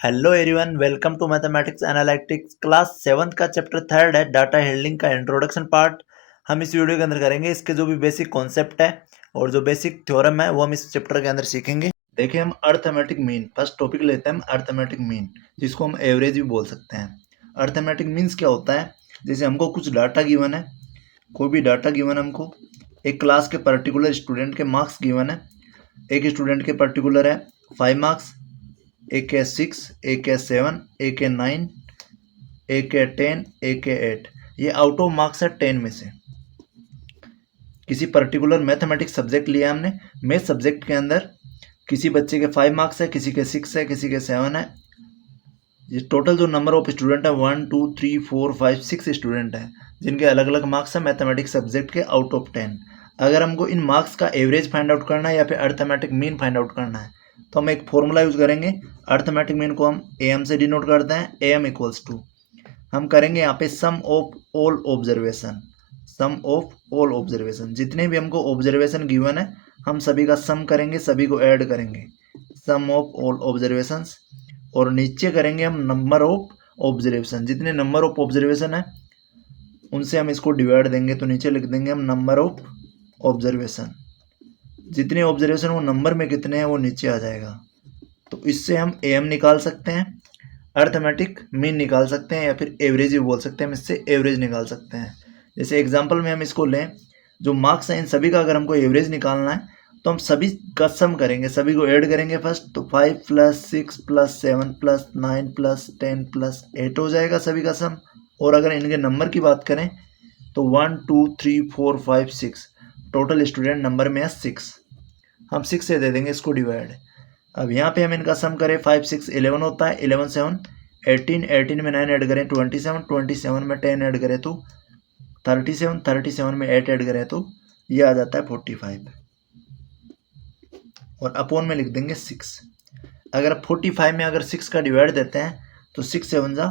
Hello everyone, welcome to mathematics analytics class 7th का chapter 3 है data handling का introduction part. हम इस वीडियो के अंदर करेंगे इसके जो भी बेसिक कॉन्सेप्ट है और जो बेसिक थ्योरम है वो हम इस चैप्टर के अंदर सीखेंगे। देखिए, हम अर्थमेटिक मीन फर्स्ट टॉपिक लेते हैं। हम अर्थमेटिक मीन, जिसको हम एवरेज भी बोल सकते हैं। अर्थमेटिक मीन्स क्या होता है? जैसे हमको कुछ डाटा गिवन है, कोई भी डाटा गिवन है हमको, एक क्लास के पर्टिकुलर स्टूडेंट के मार्क्स गिवन है। एक स्टूडेंट के पर्टिकुलर है 5 मार्क्स, एक है 6, एक है 7, एक है 9, एक है 10, एक है 8। ये आउट ऑफ मार्क्स है 10 में से। किसी पर्टिकुलर मैथमेटिक्स सब्जेक्ट लिया हमने। मैथ सब्जेक्ट के अंदर किसी बच्चे के 5 मार्क्स है, किसी के 6 है, किसी के 7 है। ये टोटल जो नंबर ऑफ स्टूडेंट है 1 2 3 4 5 6 स्टूडेंट है, जिनके अलग अलग मार्क्स है मैथमेटिक्स सब्जेक्ट के आउट ऑफ 10। अगर हमको इन मार्क्स का एवरेज फाइंड आउट करना है या फिर अर्थमेटिक मीन फाइंड आउट करना है, तो हम एक फॉर्मूला यूज करेंगे। अर्थमेटिक मीन को हम एम से डिनोट करते हैं। एम इक्वल्स टू, हम करेंगे यहाँ पे sum of all observation. Sum of all observation, जितने भी हमको ऑब्जर्वेशन गिवन है हम सभी का सम करेंगे, सभी को ऐड करेंगे। सम ऑफ ऑल ऑब्जर्वेशंस। और नीचे करेंगे हम नंबर ऑफ ऑब्जर्वेशन। जितने नंबर ऑफ ऑब्जर्वेशन है उनसे हम इसको डिवाइड देंगे, तो नीचे लिख देंगे हम नंबर ऑफ ऑब्जर्वेशन। जितने ऑब्जर्वेशन वो नंबर में कितने हैं वो नीचे आ जाएगा। तो इससे हम एम निकाल सकते हैं, अर्थमेटिक मीन निकाल सकते हैं, या फिर एवरेज भी बोल सकते हैं। हम इससे एवरेज निकाल सकते हैं। जैसे एग्जांपल में हम इसको लें, जो मार्क्स हैं इन सभी का अगर हमको एवरेज निकालना है तो हम सभी का सम करेंगे, सभी को ऐड करेंगे फर्स्ट। तो 5 + 6 + 7 + 9 + 10 + 8 हो जाएगा सभी का सम। और अगर इनके नंबर की बात करें तो 1 2 3 4 5 6, टोटल स्टूडेंट नंबर में है 6। हम 6 से दे देंगे इसको डिवाइड। अब यहाँ पे हम इनका सम करें, 5 6 11 होता है, 11 7 18, 18 में 9 ऐड करें 27, 27 में 10 ऐड करें तो 37, 37 में 8 ऐड करें तो ये आ जाता है 45। और अपॉन में लिख देंगे 6। अगर 45 में अगर 6 का डिवाइड देते हैं तो 6 7 जा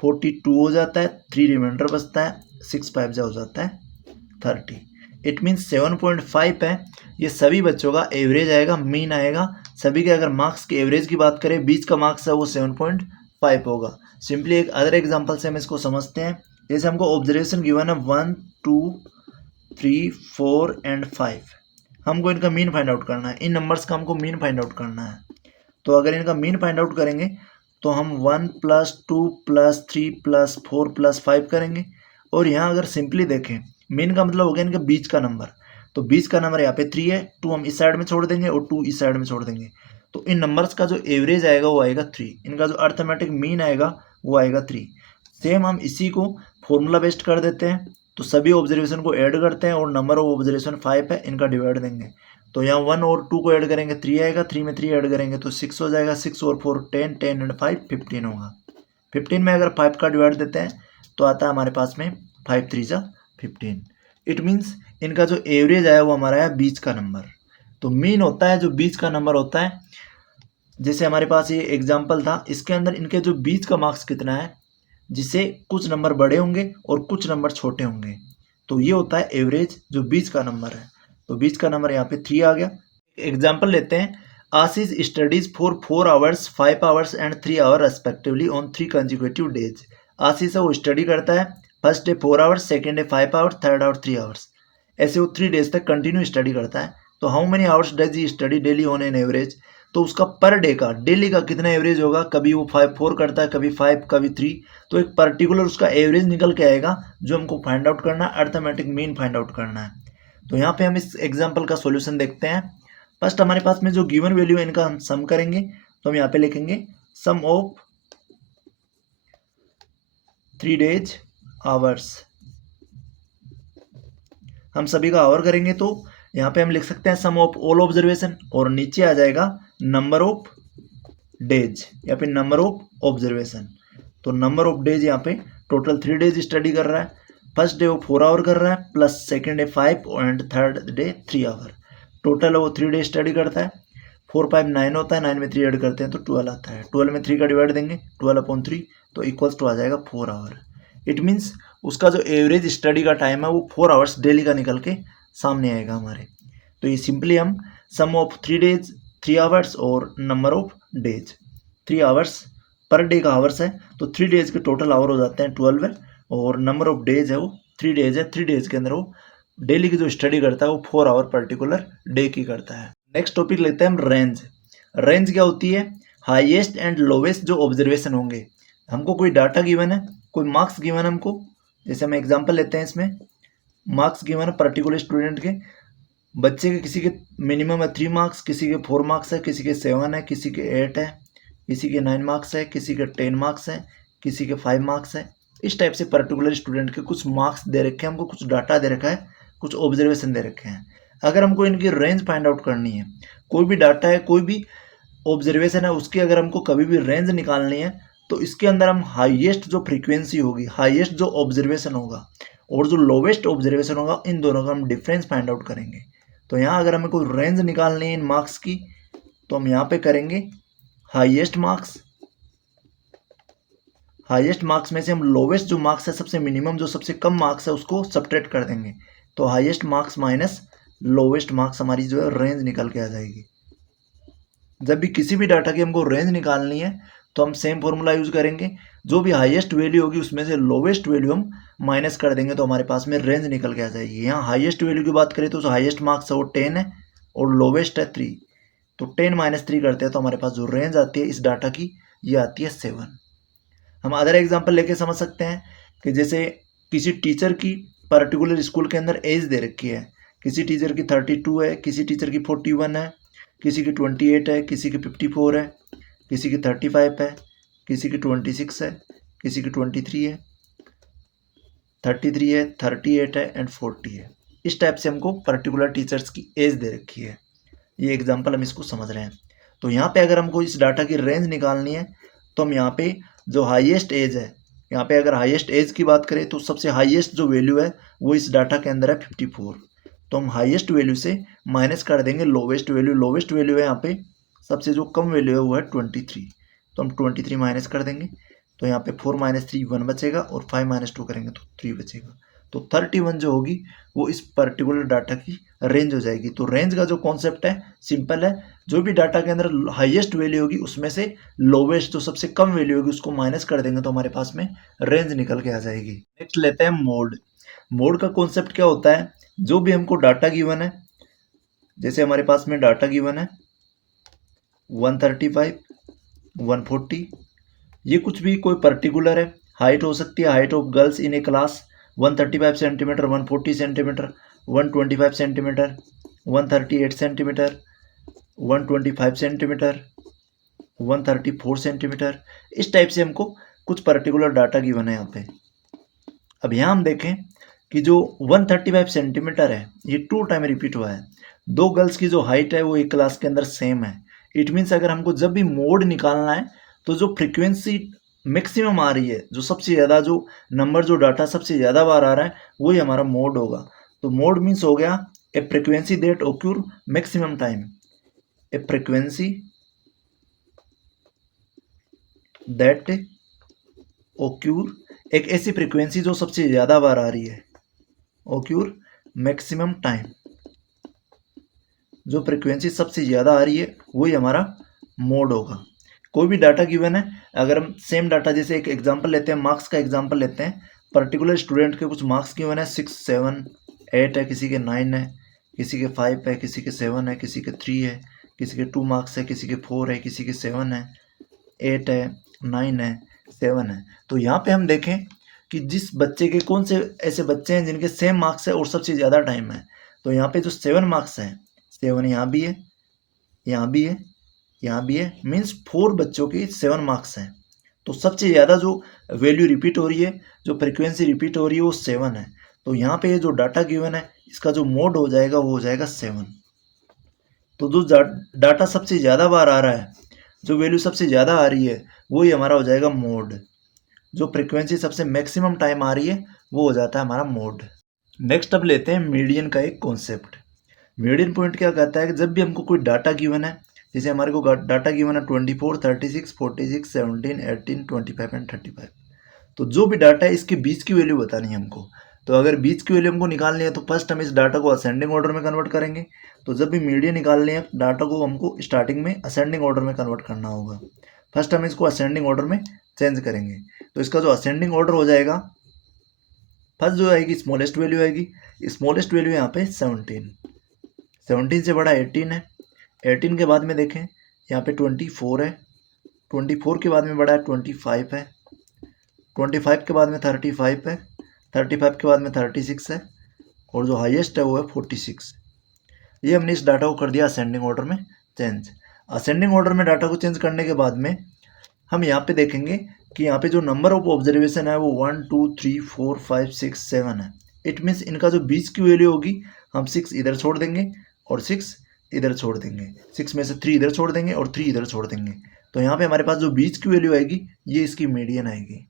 42 हो जाता है, 3 रिमाइंडर बचता है, 6 5 जा हो जाता है 30। इट मीन्स 7.5 है। ये सभी बच्चों का एवरेज आएगा, मीन आएगा। सभी के अगर मार्क्स के एवरेज की बात करें, बीच का मार्क्स है वो 7.5 होगा। सिंपली एक अदर एग्जांपल से हम इसको समझते हैं। जैसे हमको ऑब्जर्वेशन गिवन है 1 2 3 4 एंड 5। हमको इनका मीन फाइंड आउट करना है। इन नंबर्स का हमको मीन फाइंड आउट करना है। तो अगर इनका मीन फाइंड आउट करेंगे तो हम 1 + 2 + 3 + 4 + 5 करेंगे। और यहाँ अगर सिंपली देखें, मीन का मतलब हो गया इनके बीच का नंबर। तो बीच का नंबर यहाँ पे 3 है, 2 हम इस साइड में छोड़ देंगे और 2 इस साइड में छोड़ देंगे। तो इन नंबर्स का जो एवरेज आएगा वो आएगा 3। इनका जो अर्थमेटिक मीन आएगा वो आएगा 3। सेम हम इसी को फॉर्मूला बेस्ड कर देते हैं। तो सभी ऑब्जर्वेशन को ऐड करते हैं और नंबर ऑफ ऑब्जर्वेशन 5 है, इनका डिवाइड देंगे। तो यहाँ 1 और 2 को ऐड करेंगे 3 आएगा, 3 में 3 ऐड करेंगे तो 6 हो जाएगा। 6 और 4 10, 10 एंड 5 15 होगा। 15 में अगर 5 का डिवाइड देते हैं तो आता है हमारे पास में 5 3 जा 15। इट मीन्स इनका जो एवरेज आया वो हमारा है बीच का नंबर। तो मीन होता है जो बीच का नंबर होता है। जैसे हमारे पास ये एग्जाम्पल था, इसके अंदर इनके जो बीच का मार्क्स कितना है, जिससे कुछ नंबर बड़े होंगे और कुछ नंबर छोटे होंगे, तो ये होता है एवरेज, जो बीच का नंबर है। तो बीच का नंबर यहाँ पे 3 आ गया। एग्जाम्पल लेते हैं। Ashish studies for 4 hours 5 hours and 3 hour respectively on 3 consecutive days. Ashish है वो स्टडी करता है, first day 4 hours, second day 5 hours, third hour 3 hours. ऐसे वो 3 डेज तक कंटिन्यू स्टडी करता है। तो how many hours does he study daily on an average? तो उसका पर डे का, डेली का कितना एवरेज होगा? कभी वो 4 करता है, कभी 5, कभी 3। तो एक पर्टिकुलर उसका एवरेज निकल के आएगा जो हमको फाइंड आउट करना है, अर्थमेटिक मीन फाइंड आउट करना है। तो यहाँ पे हम इस एग्जाम्पल का सॉल्यूशन देखते हैं। फर्स्ट हमारे पास में जो गिवन वैल्यू है इनका हम सम करेंगे। तो हम यहाँ पे लिखेंगे सम ऑफ 3 डेज आवर्स। हम सभी का आवर करेंगे तो यहाँ पे हम लिख सकते हैं सम ऑफ ऑल ऑब्जर्वेशन, और नीचे आ जाएगा नंबर ऑफ डेज या फिर नंबर ऑफ ऑब्जर्वेशन। तो नंबर ऑफ डेज यहाँ पे टोटल 3 डेज स्टडी कर रहा है। फर्स्ट डे वो 4 आवर कर रहा है, plus second day 5 and third day 3 hour. Total वो 3 डे स्टडी करता है। 4 5 9 होता है, 9 में 3 ऐड करते हैं तो 12 आता है। 12 में 3 का डिवाइड देंगे, 12/3, तो इक्वल्स टू आ जाएगा 4 आवर। इट मीन्स उसका जो एवरेज स्टडी का टाइम है वो 4 आवर्स डेली का निकल के सामने आएगा हमारे। तो ये सिंपली हम सम ऑफ 3 डेज 3 आवर्स और number of days. 3 hours per day का आवर्स है, तो 3 डेज के टोटल आवर हो जाते हैं 12 है, और नंबर ऑफ डेज है वो 3 डेज है। 3 डेज के अंदर वो डेली की जो स्टडी करता है वो 4 आवर पर्टिकुलर डे की करता है। नेक्स्ट टॉपिक लेते हैं हम रेंज। रेंज क्या होती है? हाईएस्ट एंड लोवेस्ट जो ऑब्जर्वेशन होंगे। हमको कोई डाटा गिवन है, कोई मार्क्स गिवन है हमको, जैसे हम एग्जांपल लेते हैं, इसमें मार्क्स गिवन है पर्टिकुलर स्टूडेंट के, बच्चे के किसी के मिनिमम है 3 मार्क्स, किसी के 4 मार्क्स है, किसी के 7 है, किसी के 8 है, किसी के 9 मार्क्स है, किसी के 10 मार्क्स है, किसी के 5 मार्क्स है। इस टाइप से पर्टिकुलर स्टूडेंट के कुछ मार्क्स दे रखे हैं हमको, कुछ डाटा दे रखा है, कुछ ऑब्जर्वेशन दे रखे हैं। अगर हमको इनकी रेंज फाइंड आउट करनी है, कोई भी डाटा है, कोई भी ऑब्जर्वेशन है, उसकी अगर हमको कभी भी रेंज निकालनी है, तो इसके अंदर हम हाईएस्ट जो फ्रीक्वेंसी होगी, हाईएस्ट जो ऑब्जर्वेशन होगा और जो लोवेस्ट ऑब्जर्वेशन होगा, इन दोनों का हम डिफरेंस फाइंड आउट करेंगे। तो यहाँ अगर हमें कोई रेंज निकालनी है इन मार्क्स की, तो हम यहाँ पे करेंगे हाईएस्ट मार्क्स। हाईएस्ट मार्क्स में से हम लोवेस्ट जो मार्क्स है, सबसे मिनिमम जो सबसे कम मार्क्स है, उसको सब्ट्रैक्ट कर देंगे। तो highest marks minus lowest marks, हमारी जो है रेंज निकल के आ जाएगी। जब भी किसी भी डाटा की हमको रेंज निकालनी है, तो हम सेम फॉर्मूला यूज करेंगे। जो भी हाईएस्ट वैल्यू होगी उसमें से लोवेस्ट वैल्यू हम माइनस कर देंगे, तो हमारे पास में रेंज निकल के आ जाएगी। यहाँ हाईएस्ट वैल्यू की बात करें तो हाईएस्ट मार्क्स है वो 10 है और लोवेस्ट है 3, तो 10 माइनस 3 करते हैं, तो हमारे पास जो रेंज आती है इस डाटा की, ये आती है 7। हम अदर एग्जाम्पल लेके समझ सकते हैं कि जैसे किसी टीचर की पर्टिकुलर स्कूल के अंदर एज दे रखी है, किसी टीचर की 32 है, किसी टीचर की 41 है, किसी की 28 है, किसी की 54 है, किसी की 35 है, किसी की 26 है, किसी की 23 है, 33 है, 38 है एंड 40 है। इस टाइप से हमको पर्टिकुलर टीचर्स की एज दे रखी है। ये एग्जांपल हम इसको समझ रहे हैं। तो यहाँ पे अगर हमको इस डाटा की रेंज निकालनी है, तो हम यहाँ पे जो हाईएस्ट एज है, यहाँ पे अगर हाईएस्ट एज की बात करें तो सबसे हाईएस्ट जो वैल्यू है वो इस डाटा के अंदर है 54। तो हम हाईएस्ट वैल्यू से माइनस कर देंगे लोवेस्ट वैल्यू। लोवेस्ट वैल्यू है यहाँ पे, सबसे जो कम वैल्यू है वो है 23, तो हम 23 माइनस कर देंगे। तो यहाँ पे 4 माइनस 3 1 बचेगा, और 5 माइनस 2 करेंगे तो 3 बचेगा। तो 31 जो होगी वो इस पर्टिकुलर डाटा की रेंज हो जाएगी। तो रेंज का जो कॉन्सेप्ट है सिंपल है, जो भी डाटा के अंदर हाईएस्ट वैल्यू होगी उसमें से लोवेस्ट जो सबसे कम वैल्यू होगी उसको माइनस कर देंगे, तो हमारे पास में रेंज निकल के आ जाएगी। नेक्स्ट लेते हैं मोड। मोड का कॉन्सेप्ट क्या होता है? जो भी हमको डाटा गिवन है, जैसे हमारे पास में डाटा गिवन है 135, 140, ये कुछ भी कोई पर्टिकुलर है, हाइट हो सकती है, height of girls in A class 135 centimetre, 140 centimetre, 125 centimetre, 138 centimetre, 125 centimetre, 134 centimetre. इस टाइप से हमको कुछ पर्टिकुलर डाटा गिवन है यहाँ पे। अब यहाँ हम देखें कि जो 135 सेंटीमीटर है ये 2 टाइम रिपीट हुआ है। 2 गर्ल्स की जो हाइट है वो एक क्लास के अंदर सेम है। इट मीन्स अगर हमको जब भी मोड निकालना है, तो जो फ्रीक्वेंसी मैक्सिमम आ रही है, जो सबसे ज़्यादा जो नंबर जो डाटा सबसे ज़्यादा बार आ रहा है, वही हमारा मोड होगा। तो मोड मीन्स हो गया a frequency that occur maximum time. A frequency that occur, एक ऐसी फ्रीक्वेंसी जो सबसे ज़्यादा बार आ रही है, ओक्यूर मैक्सिमम टाइम। जो फ्रीक्वेंसी सबसे ज़्यादा आ रही है वही हमारा मोड होगा। कोई भी डाटा गिवन है, अगर हम सेम डाटा, जैसे एक एग्जांपल लेते हैं, मार्क्स का एग्जांपल लेते हैं, पर्टिकुलर स्टूडेंट के कुछ मार्क्स गिवन है 6, 7, 8 है, किसी के 9 है, किसी के 5 है, किसी के 7 है, किसी के 3 है, किसी के 2 मार्क्स है, किसी के 4 है, किसी के 7 है, 8 है, 9 है, 7 है। तो यहाँ पे हम देखें कि जिस बच्चे के कौन से ऐसे बच्चे हैं जिनके सेम मार्क्स है और सबसे ज़्यादा टाइम है। तो यहाँ पे जो 7 मार्क्स है, 7 यहाँ भी है, यहाँ भी है, यहाँ भी है, मीन्स 4 बच्चों की 7 मार्क्स हैं। तो सबसे ज़्यादा जो वैल्यू रिपीट हो रही है, जो फ्रीक्वेंसी रिपीट हो रही है वो 7 है। तो यहाँ पे जो डाटा गिवन है इसका जो मोड हो जाएगा वो हो जाएगा 7। तो जो डाटा सबसे ज़्यादा बार आ रहा है, जो वैल्यू सबसे ज़्यादा आ रही है, वही हमारा हो जाएगा मोड। जो फ्रीक्वेंसी सबसे मैक्सिमम टाइम आ रही है वो हो जाता है हमारा मोड। नेक्स्ट अब लेते हैं मीडियन का एक कॉन्सेप्ट। मीडियन पॉइंट क्या कहता है कि जब भी हमको कोई डाटा गिवन है, जैसे हमारे को डाटा गिवन है 24, 36, 46, 17, 18, 25 एंड 35, तो जो भी डाटा है इसके बीच की वैल्यू बतानी है हमको। तो अगर बीच की वैल्यू हमको निकालनी है तो फर्स्ट हम इस डाटा को असेंडिंग ऑर्डर में कन्वर्ट करेंगे। तो जब भी मीडियन निकालनी है डाटा को हमको स्टार्टिंग में असेंडिंग ऑर्डर में कन्वर्ट करना होगा। फर्स्ट हम इसको असेंडिंग ऑर्डर में चेंज करेंगे। तो इसका जो असेंडिंग ऑर्डर हो जाएगा, फर्स्ट जो आएगी स्मॉलेस्ट वैल्यू आएगी, स्मॉलेस्ट वैल्यू यहाँ पे 17 से बड़ा 18 है। 18 के बाद में देखें यहाँ पे 24 है, 24 के बाद में बड़ा है 25 है, 25 के बाद में 35 है, 35 के बाद में 36 है, और जो हाईएस्ट है वो है 46। ये हमने इस डाटा को कर दिया असेंडिंग ऑर्डर में चेंज। असेंडिंग ऑर्डर में डाटा को चेंज करने के बाद में हम यहाँ पे देखेंगे कि यहाँ पे जो नंबर ऑफ ऑब्जर्वेशन है वो 1 2 3 4 5 6 7 है। इट मीन्स इनका जो बीच की वैल्यू होगी, हम 6 इधर छोड़ देंगे और 6 इधर छोड़ देंगे, 6 में से 3 इधर छोड़ देंगे और 3 इधर छोड़ देंगे। तो यहाँ पे हमारे पास जो बीच की वैल्यू आएगी ये इसकी मीडियन आएगी।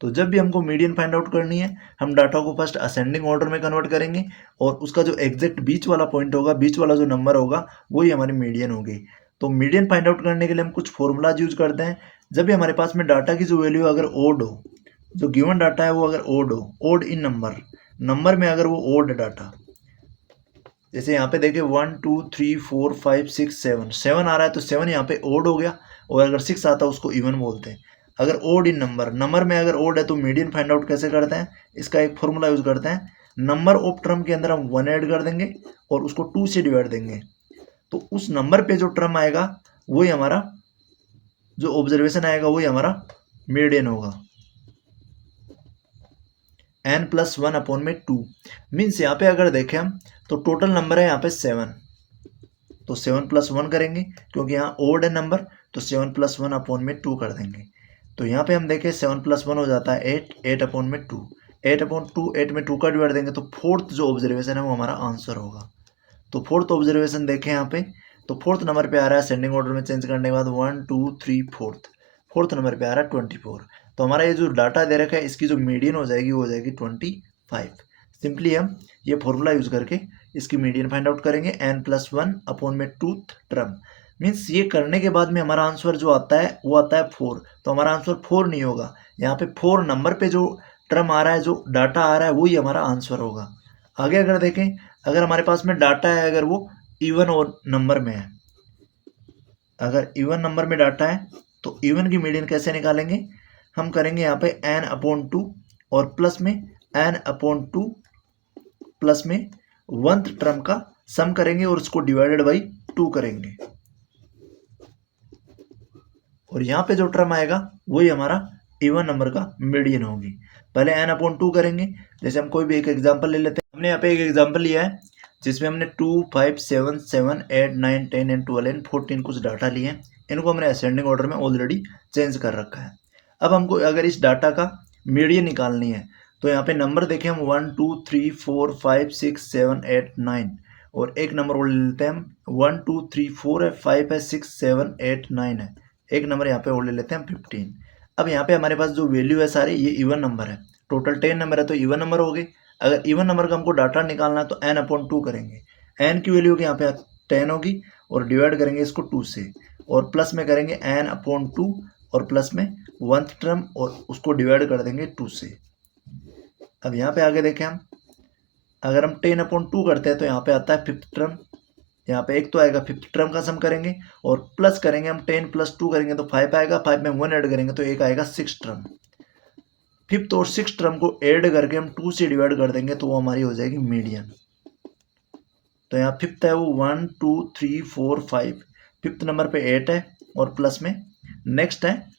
तो जब भी हमको मीडियन फाइंड आउट करनी है, हम डाटा को फर्स्ट असेंडिंग ऑर्डर में कन्वर्ट करेंगे और उसका जो एग्जैक्ट बीच वाला पॉइंट होगा, बीच वाला जो नंबर होगा, वही हमारी मीडियन होगी। तो मीडियन फाइंड आउट करने के लिए हम कुछ फॉर्मूलाज यूज करते हैं। जब भी हमारे पास में डाटा की जो वैल्यू अगर ओड हो, जो गिवन डाटा है वो अगर ओड हो, ओड इन नंबर में अगर वो ओड डाटा, जैसे यहाँ पे देखिए 1 2 3 4 5 6 7 आ रहा है तो 7 यहाँ पे ओड हो गया, और अगर 6 आता है उसको इवन बोलते हैं। अगर ओड इन नंबर में अगर ओड है तो मीडियन फाइंड आउट कैसे करते हैं, इसका एक फॉर्मूला यूज करते हैं। नंबर ऑफ टर्म के अंदर हम 1 ऐड कर देंगे और उसको 2 से डिवाइड देंगे, तो उस नंबर पे जो टर्म आएगा वही हमारा जो ऑब्जर्वेशन आएगा वही हमारा मीडियन होगा। n+1/2 मीन्स यहाँ पे अगर देखें हम तो टोटल नंबर है यहाँ पे 7, तो 7+1 करेंगे क्योंकि यहाँ ओड है नंबर, तो 7+1/2 कर देंगे। तो यहाँ पे हम देखें 7+1 हो जाता है 8, 8/2, 8/2, 8 में 2 का डिवाइड देंगे तो फोर्थ जो ऑब्जर्वेशन है वो हमारा आंसर होगा। तो फोर्थ ऑब्जर्वेशन देखें यहाँ पे, तो फोर्थ नंबर पे आ रहा है असेंडिंग ऑर्डर में चेंज करने के बाद 1 2 3 फोर्थ नंबर पे आ रहा है 24। तो हमारा ये जो डाटा दे रखा है इसकी जो मीडियन हो जाएगी वो हो जाएगी 25। सिंपली हम ये फॉर्मूला यूज करके इसकी मीडियन फाइंड आउट करेंगे, n+1/2 टर्म। मीन्स ये करने के बाद में हमारा आंसर जो आता है वो आता है 4। तो हमारा आंसर 4 नहीं होगा, यहाँ पे 4 नंबर पे जो टर्म आ रहा है, जो डाटा आ रहा है, वही हमारा आंसर होगा। आगे अगर देखें, अगर हमारे पास में डाटा है, अगर वो इवन और नंबर में है, अगर इवन नंबर में डाटा है तो इवन की मीडियन कैसे निकालेंगे, हम करेंगे यहाँ पे n/2 और प्लस में n/2 प्लस में 1th टर्म का सम करेंगे और उसको डिवाइडेड बाई 2 करेंगे, और यहाँ पे जो टर्म आएगा वही हमारा इवन नंबर का मीडियन होगी। पहले n/2 करेंगे। जैसे हम कोई भी एक एग्जांपल ले लेते हैं। हमने यहाँ पे एक एग्जांपल लिया है जिसमें हमने 2 5 7 7 8 9 10 एंड 12 एंड 14 कुछ डाटा लिए हैं। इनको हमने असेंडिंग ऑर्डर में ऑलरेडी चेंज कर रखा है। अब हमको अगर इस डाटा का मीडियन निकालनी है तो यहाँ पे नंबर देखें हम 1 2 3 4 5 6 7 8 9, और एक नंबर और ले लेते हैं हम 1 2 3 4 है, 5 है, 6 7 8 9 है, एक नंबर यहाँ पे और ले लेते हैं 15। अब यहाँ पे हमारे पास जो वैल्यू है सारी ये इवन नंबर है, टोटल 10 नंबर है तो इवन नंबर हो गए। अगर इवन नंबर का हमको डाटा निकालना है तो n/2 करेंगे। n की वैल्यू यहाँ पे 10 होगी और डिवाइड करेंगे इसको 2 से, और प्लस में करेंगे n/2 और प्लस में 1th टर्म और उसको डिवाइड कर देंगे 2 से। अब यहाँ पे आगे देखें हम, अगर हम 10/2 करते हैं तो यहाँ पे आता है 5th टर्म, यहाँ पे एक तो आएगा 5th टर्म का सम करेंगे और प्लस करेंगे हम 10 + 2 करेंगे तो 5 आएगा, 5 में 1 ऐड करेंगे तो एक आएगा 6th टर्म। 5th और 6th टर्म को ऐड करके हम 2 से डिवाइड कर देंगे तो वो हमारी हो जाएगी मीडियन। तो यहाँ 5th है वो 1 2 3 4 5, 5th नंबर पे 8 है और प्लस में नेक्स्ट है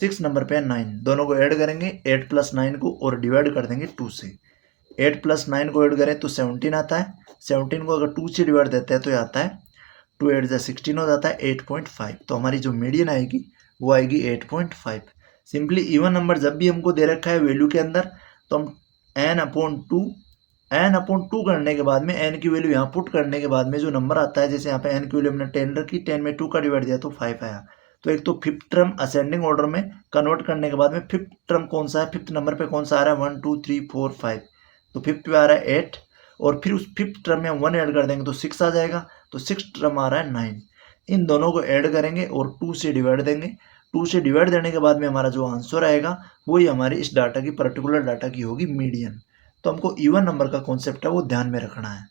6 नंबर पे 9, दोनों को ऐड करेंगे 8 + 9 को और डिवाइड कर देंगे 2 से। 8 + 9 को ऐड करें तो 17 आता है, 17 को अगर 2 से डिवाइड देते हैं तो ये आता है 2 8 जा 16 हो जाता है 8.5। तो हमारी जो मीडियन आएगी वो आएगी 8.5। सिंपली इवन नंबर जब भी हमको दे रखा है वैल्यू के अंदर तो हम n/2 करने के बाद में n की वैल्यू यहाँ पुट करने के बाद में जो नंबर आता है, जैसे यहाँ पे n की वैल्यू हमने 10 रखी, 10 में 2 का डिवाइड दिया तो 5 आया। तो एक तो 5th टर्म असेंडिंग ऑर्डर में कन्वर्ट करने के बाद में 5th टर्म कौन सा है, 5th नंबर पे कौन सा आ रहा है 1 2 3 4 5, तो 5th पे आ रहा है 8 और फिर उस 5th टर्म में हम 1 ऐड कर देंगे तो 6 आ जाएगा, तो 6th टर्म आ रहा है 9। इन दोनों को ऐड करेंगे और 2 से डिवाइड देंगे, 2 से डिवाइड देने के बाद में हमारा जो आंसर आएगा वही हमारी इस डाटा की पर्टिकुलर डाटा की होगी मीडियन। तो हमको इवन नंबर का कॉन्सेप्ट है वो ध्यान में रखना है।